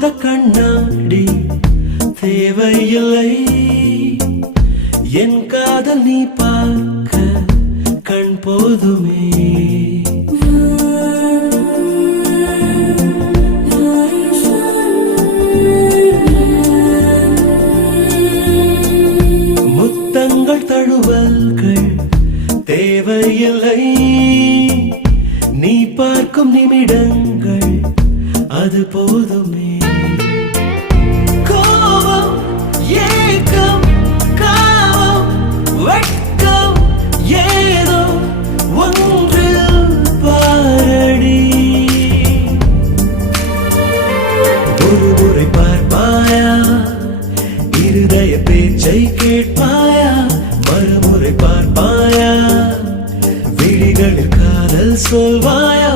பூத கண்ணாடி. தேவையில்லை. என் காதல் நீ பார்க்க கண் போதுமே. முத்தங்கள் தழுவல்கள் தேவையில்லை. நீ பார்க்கும் நிமிடங்கள் அது போதுமே. ஒரு முறை பார்ப்பாயா? இருதய பேச்சை கேட்பாயா? மறுமுறை பார்ப்பாயா? விழிகளில் காதல் சொல்வாயா?